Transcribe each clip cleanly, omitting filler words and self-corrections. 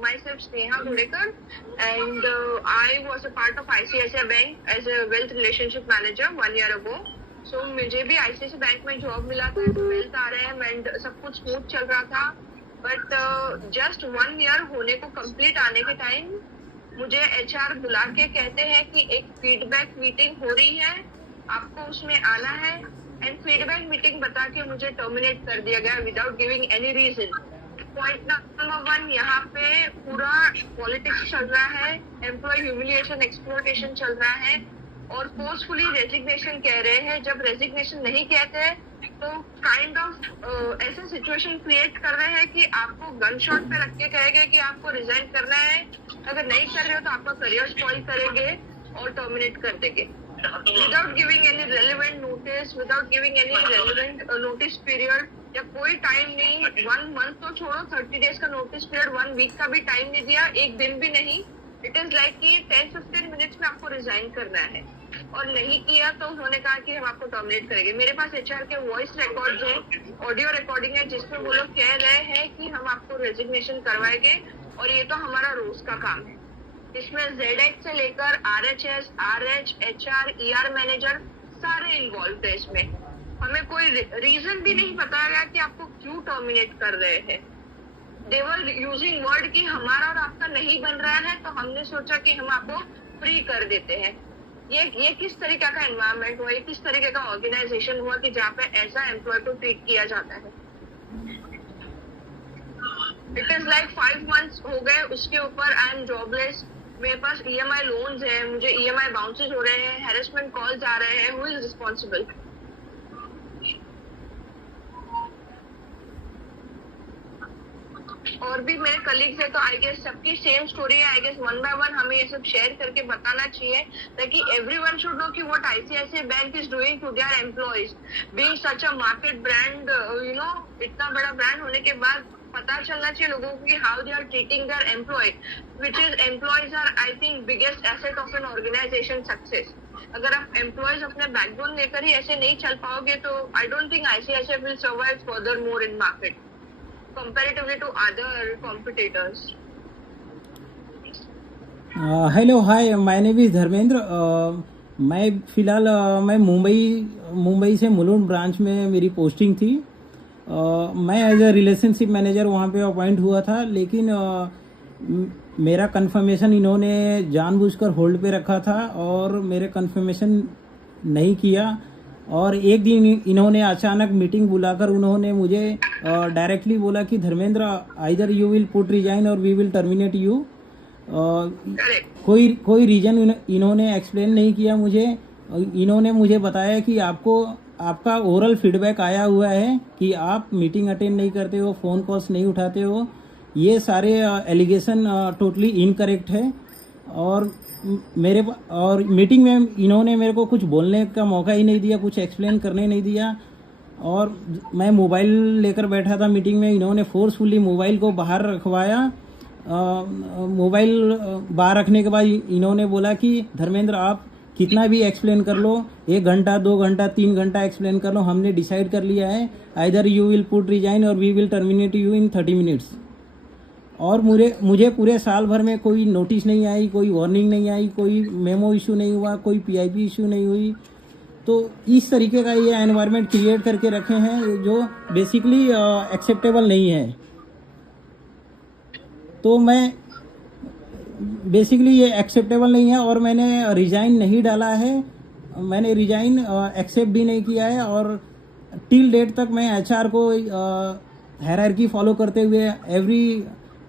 myself Sneha Gudekar, and I was a part of ICICI Bank as a wealth relationship manager 1 year ago. So मुझे भी ICICI bank में job मिला था, wealth RM and सब कुछ smooth चल रहा था. बट जस्ट 1 year होने को कंप्लीट आने के टाइम मुझे HR बुला के कहते हैं कि एक फीडबैक मीटिंग हो रही है, आपको उसमें आना है. एंड फीडबैक मीटिंग बता के मुझे टर्मिनेट कर दिया गया without giving any reason. Point number 1, यहाँ पे पूरा पॉलिटिक्स चल रहा है, एम्प्लॉय ह्यूमिलिएशन एक्सप्लॉयटेशन चल रहा है और फोर्सफुली रेजिग्नेशन कह रहे हैं. जब रेजिग्नेशन नहीं कहते तो काइंड ऑफ ऐसे सिचुएशन क्रिएट कर रहे हैं कि आपको गन शॉट पे रख के कहेंगे कि आपको रिजाइन करना है, अगर नहीं कर रहे हो तो आपका करियर स्पॉइल करेंगे और टर्मिनेट कर देंगे without giving any relevant notice, without giving any relevant notice period. या कोई टाइम नहीं, 1 month तो छोड़ो, 30 days का नोटिस पीरियड, 1 week का भी टाइम नहीं दिया, एक दिन भी नहीं. इट इज लाइक कि 10-15 मिनट्स में आपको रिजाइन करना है और नहीं किया तो उन्होंने कहा कि हम आपको टर्मिनेट करेंगे. मेरे पास HR के वॉइस रिकॉर्ड है, ऑडियो रिकॉर्डिंग है, जिसमें वो लोग कह रहे हैं कि हम आपको रेजिग्नेशन करवाएंगे और ये तो हमारा रोज का काम है. इसमें ZX से लेकर RHS, RH, HR, ER manager सारे इन्वॉल्व है इसमें. हमें कोई रीजन भी नहीं बताया गया कि आपको क्यों टर्मिनेट कर रहे हैं. दे वर यूजिंग वर्ड कि हमारा और आपका नहीं बन रहा है तो हमने सोचा कि हम आपको फ्री कर देते हैं. ये किस तरीके का एनवायरनमेंट हुआ, ये किस तरीके का ऑर्गेनाइजेशन हुआ कि जहाँ पे ऐसा एम्प्लॉय को ट्रीट किया जाता है. इट इज लाइक 5 months हो गए, उसके ऊपर आई एम जॉबलेस. मेरे पास EMI लोन्स है, मुझे EMI बाउंसेस हो रहे हैं, हैरेसमेंट कॉल्स आ रहे हैं. Who is responsible? और भी मेरे कलीग्स है तो आई गेस सबकी सेम स्टोरी है. आई गेस 1 by 1 हमें ये सब शेयर करके बताना चाहिए ताकि एवरीवन शुड नो कि what ICICI bank is doing to their employees. Being such a market brand, इतना बड़ा ब्रांड होने के बाद पता चलना चाहिए लोगों को कि how they are treating their employee, which is employees are I think biggest asset of an organization success. अगर आप एम्प्लॉयज अपने बैकबोन लेकर ही ऐसे नहीं चल पाओगे तो I don't think ICICI will survive further more in market comparatively to other competitors. Hello, hi, my name is Dharmendra. मैं फ़िलहाल मैं मुंबई से मुलुंड ब्रांच में मेरी पोस्टिंग थी. मैं एज ए रिलेशनशिप मैनेजर वहाँ पे अपॉइंट हुआ था, लेकिन मेरा कंफर्मेशन इन्होंने जानबूझकर होल्ड पे रखा था और मेरे कंफर्मेशन नहीं किया. और एक दिन इन्होंने अचानक मीटिंग बुलाकर उन्होंने मुझे डायरेक्टली बोला कि Dharmendra, either you will put resign और वी विल टर्मिनेट यू. कोई रीजन इन्होंने एक्सप्लेन नहीं किया मुझे. इन्होंने मुझे बताया कि आपका ओरल फीडबैक आया हुआ है कि आप मीटिंग अटेंड नहीं करते हो, फ़ोन कॉल्स नहीं उठाते हो. ये सारे एलिगेशन टोटली इनकरेक्ट है. और मीटिंग में इन्होंने मेरे को कुछ बोलने का मौका ही नहीं दिया, कुछ एक्सप्लेन करने नहीं दिया. और मैं मोबाइल लेकर बैठा था मीटिंग में, इन्होंने फोर्सफुली मोबाइल को बाहर रखवाया. मोबाइल बाहर रखने के बाद इन्होंने बोला कि धर्मेंद्र, आप कितना भी एक्सप्लेन कर लो, 1 घंटा 2 घंटा 3 घंटा एक्सप्लेन कर लो, हमने डिसाइड कर लिया है, either you will put resign और we will terminate you in 30 minutes. और मुझे पूरे साल भर में कोई नोटिस नहीं आई, कोई वार्निंग नहीं आई, कोई मेमो इशू नहीं हुआ, कोई PIP इशू नहीं हुई. तो इस तरीके का ये एनवायरनमेंट क्रिएट करके रखे हैं जो बेसिकली एक्सेप्टेबल नहीं है. तो मैं बेसिकली ये एक्सेप्टेबल नहीं है और मैंने रिजाइन नहीं डाला है. मैंने रिजाइन एक्सेप्ट भी नहीं किया है और टिल डेट तक मैं HR को हायरार्की फॉलो करते हुए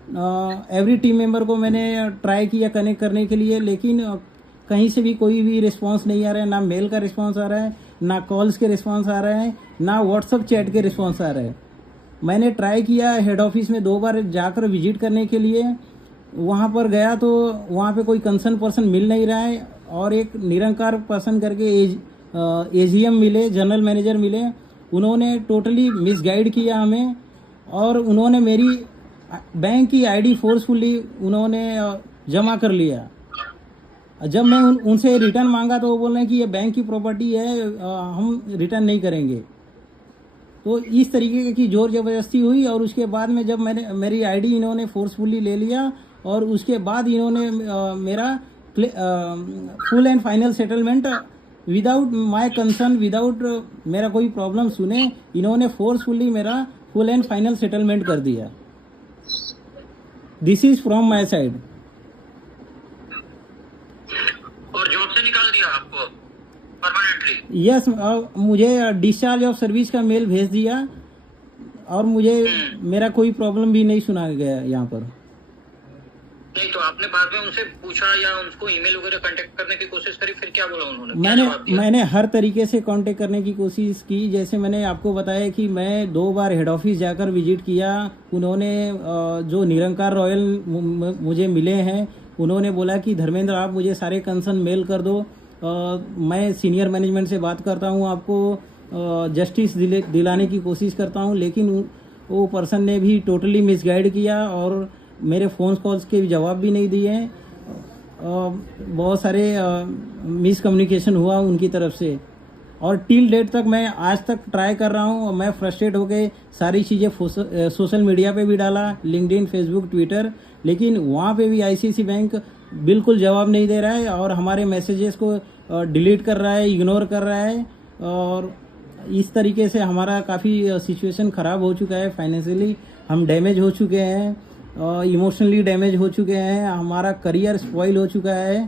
एवरी टीम मेंबर को मैंने ट्राई किया कनेक्ट करने के लिए, लेकिन कहीं से भी कोई भी रिस्पांस नहीं आ रहा है. ना मेल का रिस्पांस आ रहा है, ना कॉल्स के रिस्पांस आ रहे हैं, ना व्हाट्सएप चैट के रिस्पांस आ रहे हैं. मैंने ट्राई किया हेड ऑफिस में 2 बार जाकर विजिट करने के लिए. वहाँ पर गया तो वहाँ पे कोई कंसर्न पर्सन मिल नहीं रहा है और एक निरंकार पर्सन करके AGM मिले, जनरल मैनेजर मिले. उन्होंने टोटली मिसगाइड किया हमें और उन्होंने मेरी बैंक की ID फोर्सफुली उन्होंने जमा कर लिया. जब मैं उनसे रिटर्न मांगा तो वो बोल रहे हैं कि ये बैंक की प्रॉपर्टी है, हम रिटर्न नहीं करेंगे. तो इस तरीके की जोर जबरदस्ती हुई और उसके बाद में जब मैंने मेरी आईडी इन्होंने फोर्सफुली ले लिया और उसके बाद इन्होंने मेरा full and final settlement without my concern, without मेरा कोई प्रॉब्लम सुने, इन्होंने फोर्सफुली मेरा फुल एंड फाइनल सेटलमेंट कर दिया। This is from my side. और जॉब से निकाल दिया आपको परमानेंटली? यस, मुझे डिस्चार्ज ऑफ सर्विस का मेल भेज दिया और मुझे मेरा कोई प्रॉब्लम भी नहीं सुना गया यहाँ पर। नहीं तो आपने बाद में उनसे पूछा या उनको ईमेल वगैरह कांटेक्ट करने की कोशिश करी, फिर क्या बोला उन्होंने? मैंने हर तरीके से कांटेक्ट करने की कोशिश की। जैसे मैंने आपको बताया कि मैं 2 बार हेड ऑफिस जाकर विजिट किया। उन्होंने जो निरंकार रॉयल मुझे मिले हैं, उन्होंने बोला कि धर्मेंद्र आप मुझे सारे कंसर्न मेल कर दो, मैं सीनियर मैनेजमेंट से बात करता हूँ, आपको जस्टिस दिलाने की कोशिश करता हूँ। लेकिन वो पर्सन ने भी टोटली मिसगाइड किया और मेरे फ़ोन कॉल्स के जवाब भी नहीं दिए। बहुत सारे मिसकम्युनिकेशन हुआ उनकी तरफ से और टिल डेट तक मैं आज तक ट्राई कर रहा हूँ। मैं फ्रस्ट्रेट होकर सारी चीज़ें सोशल मीडिया पे भी डाला, लिंक्डइन, फेसबुक, ट्विटर, लेकिन वहाँ पे भी आईसीआईसी बैंक बिल्कुल जवाब नहीं दे रहा है और हमारे मैसेजेस को डिलीट कर रहा है, इग्नोर कर रहा है। और इस तरीके से हमारा काफ़ी सिचुएशन ख़राब हो चुका है। फाइनेंशियली हम डैमेज हो चुके हैं, इमोशनली डैमेज हो चुके हैं, हमारा करियर स्पॉइल हो चुका है।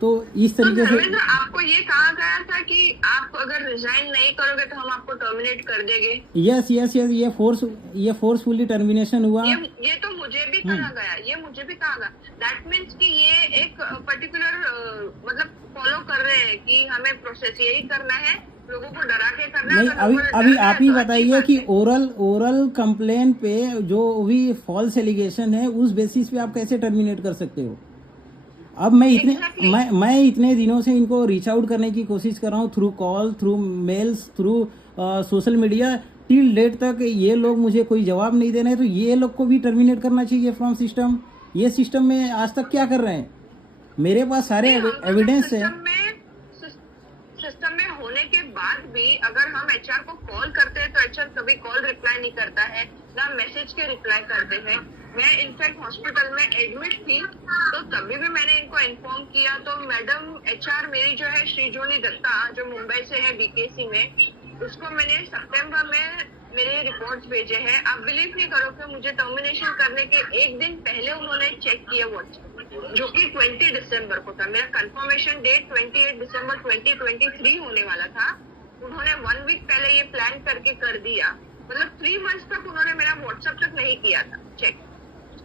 तो इस तरीके से आपको ये कहा गया था कि आप अगर रिजाइन नहीं करोगे तो हम आपको टर्मिनेट कर देंगे। यस, ये फोर्सफुली टर्मिनेशन हुआ। ये तो मुझे भी कहा गया, ये मुझे भी कहा गया। दैट मीन्स कि ये एक पर्टिकुलर मतलब फॉलो कर रहे हैं कि हमें प्रोसेस यही करना है, लोगों को डरा के करना है। नहीं, अभी आप ही बताइए कि ओरल कंप्लेन पे जो भी फॉल्स एलिगेशन है उस बेसिस पे आप कैसे टर्मिनेट कर सकते हो? अब मैं इतने दिनों से इनको रीच आउट करने की कोशिश कर रहा हूँ, through call, through mails, through social media. Till date तक ये लोग मुझे कोई जवाब नहीं दे रहे हैं। तो ये लोग को भी टर्मिनेट करना चाहिए फ्रॉम सिस्टम। ये सिस्टम में आज तक क्या कर रहे हैं? मेरे पास सारे एविडेंस है। सिस्टम में होने के बाद भी अगर हम एचआर को कॉल करते हैं तो एचआर कभी कॉल रिप्लाई नहीं करता है, ना मैसेज के रिप्लाई करते हैं। मैं इनफैक्ट हॉस्पिटल में एडमिट थी तो तभी भी मैंने इनको इन्फॉर्म किया। तो मैडम एचआर मेरी जो है श्रीजोनी दत्ता, जो मुंबई से है बीकेसी में, उसको मैंने सितंबर में मेरे रिपोर्ट्स भेजे हैं। आप बिलीव नहीं करोगे, मुझे टर्मिनेशन करने के एक दिन पहले उन्होंने चेक किया व्हाट्सएप, जो कि 20 दिसंबर को था। मेरा कंफर्मेशन डेट 28 दिसंबर 2023 होने वाला था। उन्होंने 1 वीक पहले ये प्लान करके कर दिया। मतलब 3 मंथ्स तक उन्होंने मेरा व्हाट्सएप तक नहीं किया था चेक।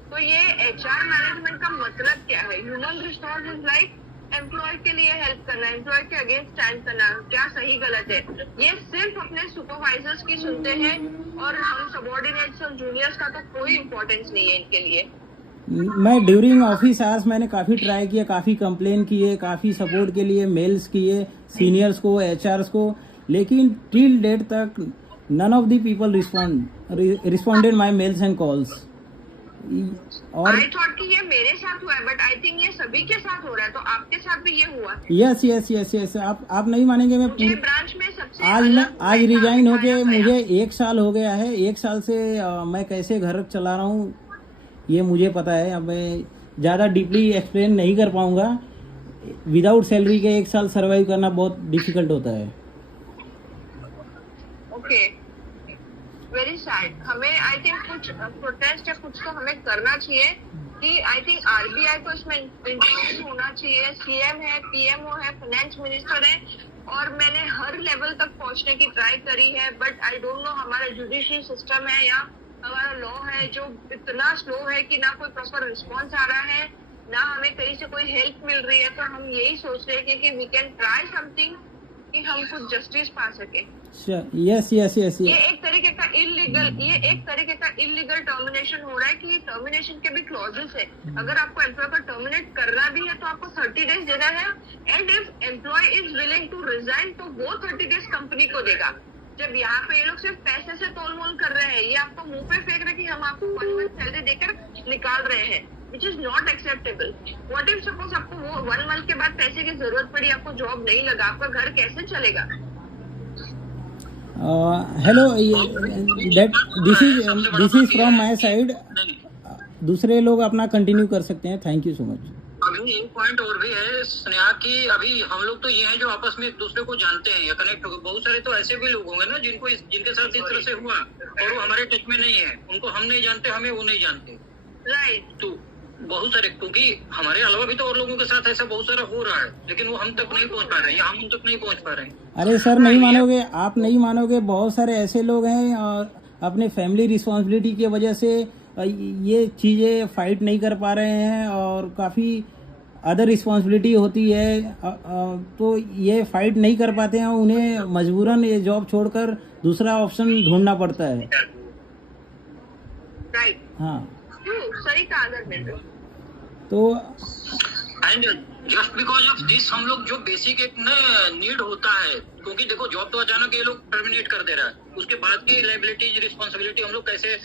तो ये एचआर मैनेजमेंट का मतलब क्या है? Human resource is like employee के लिए हेल्प करना, एम्प्लॉय के अगेंस्ट स्टैंड करना, क्या सही गलत है, ये सिर्फ अपने सुपरवाइजर्स की सुनते हैं और हम सबऑर्डिनेट्स और जूनियर्स का तो कोई इम्पोर्टेंस नहीं है इनके लिए। मैं ड्यूरिंग ऑफिस आवर्स मैंने काफ़ी ट्राई किया, काफ़ी कंप्लेन किए, काफ़ी सपोर्ट के लिए मेल्स किए सीनियर्स को, एचआर्स को, लेकिन टिल डेट तक none of the people responded my mails and calls. और आई थॉट कि ये मेरे साथ हुआ है, बट आई थिंक ये सभी के साथ हो रहा है। तो आपके साथ भी ये हुआ? यस। आप नहीं मानेंगे, मैं ब्रांच में सबसे आज रिजाइन होके मुझे 1 साल हो गया है। 1 साल से मैं कैसे घर चला रहा हूँ ये मुझे पता है। अब मैं ज़्यादा डीपली एक्सप्लेन नहीं कर पाऊंगा। विदाउट सैलरी के 1 साल सरवाइव करना बहुत डिफिकल्ट होता है। Okay, very sad. हमें आई थिंक कुछ प्रोटेस्ट या कुछ तो हमें करना चाहिए कि आई थिंक आरबीआई को इसमें इंटरव्यू होना चाहिए। सीएम है, पीएमओ है, फाइनेंस मिनिस्टर है, और मैंने हर लेवल तक पहुंचने की ट्राई करी है। बट आई डोंट नो हमारा जुडिशियल सिस्टम है या हमारा लॉ है जो इतना स्लो है कि ना कोई प्रॉपर रिस्पॉन्स आ रहा है, ना हमें कहीं से कोई हेल्प मिल रही है। तो हम यही सोच रहे हैं कि वी कैन ट्राई समथिंग कि हम कुछ जस्टिस पा सके। यस। ये एक तरीके का इलीगल टर्मिनेशन हो रहा है कि टर्मिनेशन के भी क्लॉजेस है। अगर आपको एम्प्लॉय को टर्मिनेट करना भी है तो आपको 30 डेज देना है, and if employee is willing to resign तो वो 30 डेज कंपनी को देगा। जब यहाँ पे ये लोग सिर्फ पैसे से तोल मोल कर रहे हैं, ये आपको मुंह पे फेंक रहे कि हम आपको 1 मंथ सैलरी देकर निकाल रहे हैं, which is not acceptable. What if suppose आपको वो 1 मंथ के बाद पैसे की जरूरत पड़ी, आपको जॉब नहीं लगा, आपका घर कैसे चलेगा? Hello, this is from my side. दूसरे लोग अपना कंटिन्यू कर सकते हैं। Thank you so much. अभी एक पॉइंट और भी है स्नेहा की, अभी हम लोग तो ये हैं जो आपस में एक दूसरे को जानते हैं या कनेक्ट हो गए। बहुत सारे तो ऐसे भी लोग होंगे ना जिनके साथ इस तरह से हुआ और वो हमारे टच में नहीं है, उनको हम नहीं जानते, हमें वो नहीं जानते। राइट। तो बहुत सारे, क्योंकि हमारे अलावा भी तो और लोगों के साथ ऐसा बहुत सारा हो रहा है, लेकिन वो हम तक नहीं पहुंच पा रहे हैं या हम उन तक नहीं पहुंच पा रहे हैं। अरे सर, नहीं मानोगे, आप नहीं मानोगे, बहुत सारे ऐसे लोग हैं और अपने फैमिली रिस्पॉन्सिबिलिटी की वजह से ये चीज़ें फाइट नहीं कर पा रहे हैं और काफ़ी अदर रिस्पॉन्सिबिलिटी होती है, तो ये फाइट नहीं कर पाते हैं, उन्हें मजबूरन ये जॉब छोड़कर दूसरा ऑप्शन ढूंढना पड़ता है। राइट। हाँ, सही कहा अगर तो and just because of this हम लोग जो बेसिक एक नीड होता है, क्योंकि देखो जॉब तो अचानक ये लोग टर्मिनेट कर दे रहा है, उसके बाद की लायबिलिटीज रिस्पॉन्सिबिलिटी हम लोग कैसे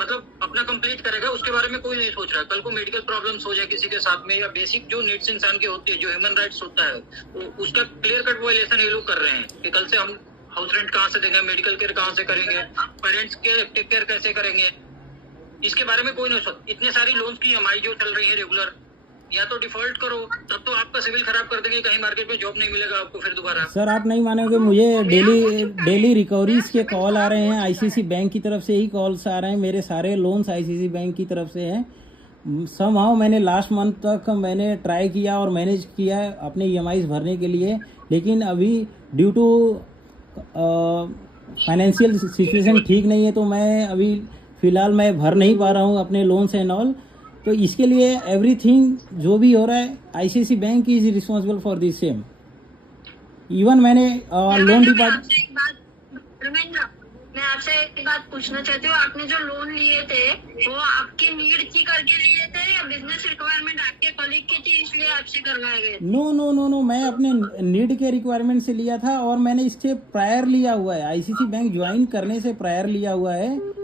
मतलब अपना कंप्लीट करेगा, उसके बारे में कोई नहीं सोच रहा है। कल को मेडिकल प्रॉब्लम्स हो जाए किसी के साथ में, या बेसिक जो नीड्स इंसान की होती है, जो ह्यूमन राइट्स होता है, उसका क्लियर कट वायलेशन ये लोग कर रहे हैं कि कल से हम हाउस रेंट कहाँ से देंगे, मेडिकल केयर कहाँ से करेंगे, पेरेंट्स के टेक केयर कैसे करेंगे, इसके बारे में कोई नहीं सोच। इतने सारी लोन्स की EMI जो चल रही है रेगुलर, या तो डिफॉल्ट करो, तब तो आपका सिविल खराब कर देंगे, कहीं मार्केट में जॉब नहीं मिलेगा आपको फिर दोबारा। सर, आप नहीं मानोगे, मुझे डेली रिकवरीज के कॉल आ रहे हैं। आईसीसी बैंक की तरफ से ही कॉल्स आ रहे हैं। मेरे सारे लोन्स आईसीसी बैंक की तरफ से हैं। समहाउ मैंने लास्ट मंथ तक मैंने ट्राई किया और मैनेज किया अपने EMIs भरने के लिए, लेकिन अभी ड्यू टू फाइनेंशियल सिचुएशन ठीक नहीं है, तो मैं अभी फ़िलहाल मैं भर नहीं पा रहा हूँ अपने लोन्स एंड ऑल। तो इसके लिए एवरीथिंग जो भी हो रहा है, ICC bank is responsible for this same. Even मैंने लोन डिपार्टमेंट। मैं आपसे एक बात पूछना चाहती हूँ, आपने जो लोन लिए थे वो आपकी नीड की करके लिए थे या बिजनेस रिक्वायरमेंट आपके कलीग की थी इसलिए आपसे करवाए गए? नो नो नो नो, मैं अपने नीड के रिक्वायरमेंट से लिया था और मैंने इससे प्रायर लिया हुआ है, आईसीसी बैंक ज्वाइन करने से प्रायर लिया हुआ है।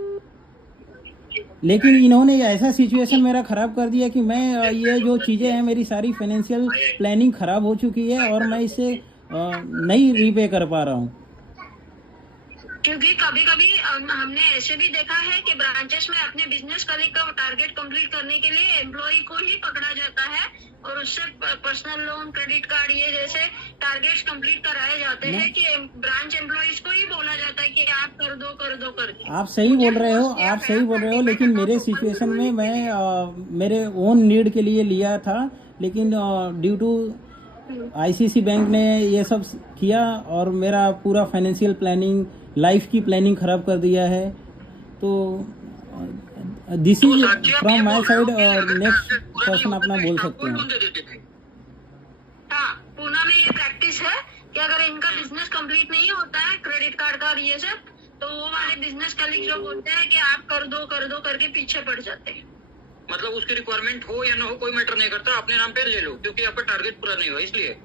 लेकिन इन्होंने ऐसा सिचुएशन मेरा खराब कर दिया कि मैं ये जो चीज़ें हैं, मेरी सारी फाइनेंशियल प्लानिंग खराब हो चुकी है और मैं इसे नहीं रीपे कर पा रहा हूँ। क्योंकि कभी कभी हमने ऐसे भी देखा है कि ब्रांचेस में अपने बिजनेस कलीग का टारगेट कंप्लीट करने के लिए एम्प्लॉय को ही पकड़ा जाता है और उससे पर्सनल लोन, क्रेडिट कार्ड ये जैसे टारगेट्स कंप्लीट कराए जाते हैं कि ब्रांच एम्प्लॉयज को ही बोला जाता है कि आप कर दो करके। आप सही बोल रहे हो, आप सही बोल रहे हो, लेकिन मेरे सिचुएशन में मैं मेरे ओन नीड के लिए लिया था, लेकिन ड्यू टू आईसीसी बैंक ने ये सब किया और मेरा पूरा फाइनेंशियल प्लानिंग, लाइफ की प्लानिंग खराब कर दिया है। तो this is from my side. और नेक्स्ट पर्सन अपना बोल सकते हैं। हाँ, पूना में ये प्रैक्टिस है कि अगर इनका बिजनेस कंप्लीट नहीं होता है क्रेडिट कार्ड का और ये सब, तो वो वाले बिजनेस कलीग जो बोलते हैं कि आप कर दो करके पीछे पड़ जाते हैं। मतलब उसकी रिक्वायरमेंट हो या ना हो कोई मैटर नहीं करता, अपने नाम पे ले लो क्योंकि आपका टारगेट पूरा नहीं हुआ इसलिए।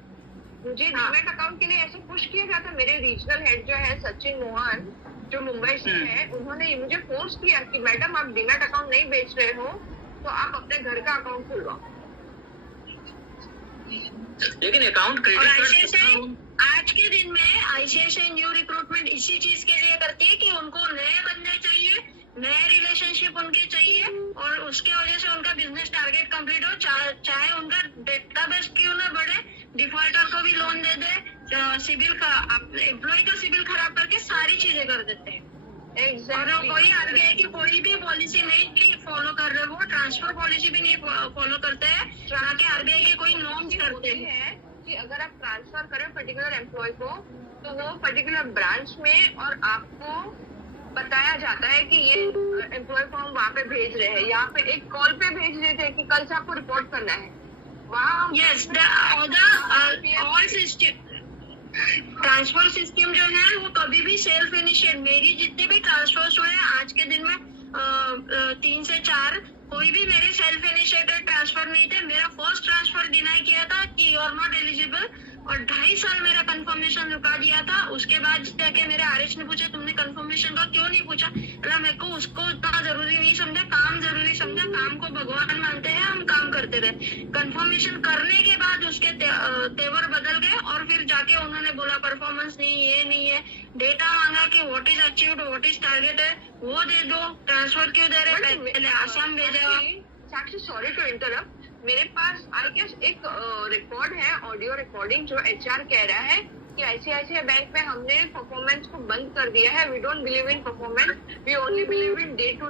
मुझे डीमैट अकाउंट के लिए ऐसे पुश किया गया था। मेरे रीजनल हेड जो है सचिन मोहन, जो मुंबई से है, उन्होंने मुझे फोर्स किया कि मैडम आप डीमैट अकाउंट नहीं बेच रहे हो तो आप अपने घर का अकाउंट खुलवाओ। लेकिन अकाउंट क्रेडिट आज के दिन में आईसीआईसीआई न्यू रिक्रूटमेंट इसी चीज के लिए करती है कि उनको नए बंदे चाहिए, नए रिलेशनशिप उनके चाहिए और उसके वजह से उनका बिजनेस टारगेट कंप्लीट हो, चाहे उनका डेटाबेस क्यों ना बढ़े, डिफॉल्टर को भी लोन दे दे, सिविल का एम्प्लॉय का सिविल खराब करके सारी चीजें कर देते हैं। और कोई आरबीआई की कोई भी पॉलिसी नहीं फॉलो कर रहे, वो ट्रांसफर पॉलिसी भी नहीं फॉलो करते हैं, ताकि आरबीआई के कोई नॉर्म्स करते हैं कि अगर आप ट्रांसफर करें पर्टिकुलर एम्प्लॉय को तो वो पर्टिकुलर ब्रांच में और आपको बताया जाता है कि ये एम्प्लॉय को हम वहाँ पे भेज रहे हैं, यहाँ पे एक कॉल पे भेज देते हैं कि कल से आपको रिपोर्ट करना है वहाँ। Yes, all system transfer system जो है वो कभी भी सेल्फ इनिशिएट, मेरी जितने भी ट्रांसफर्स हुए हैं आज के दिन में 3 से 4, कोई भी मेरे सेल्फ इनिशिएटेड ट्रांसफर नहीं थे। मेरा फर्स्ट ट्रांसफर डिनाई किया था कि यू आर नॉट एलिजिबल और 2.5 साल मेरा कंफर्मेशन रुका दिया था। उसके बाद जाके मेरे आरएच ने पूछा तुमने कंफर्मेशन का क्यों नहीं पूछा, मेरे को उसको उतना जरूरी नहीं समझा, काम जरूरी समझा, काम को भगवान मानते हैं, हम काम करते करते थे। कंफर्मेशन करने के बाद उसके तेवर बदल गए और फिर जाके उन्होंने बोला परफॉर्मेंस नहीं, ये नहीं है। डेटा मांगा कि what is achieved, what is target है, वो दे दो। ट्रांसफर क्यों दे रहे, पहले आसाम भेजा। साक्षी सॉरी टू इंटरप्ट, मेरे पास आई गेस एक रिकॉर्ड है, ऑडियो रिकॉर्डिंग, जो एचआर कह रहा है कि आईसीआईसीआई बैंक में हमने परफॉर्मेंस को बंद कर दिया है। We don't believe in performance, we only believe in day to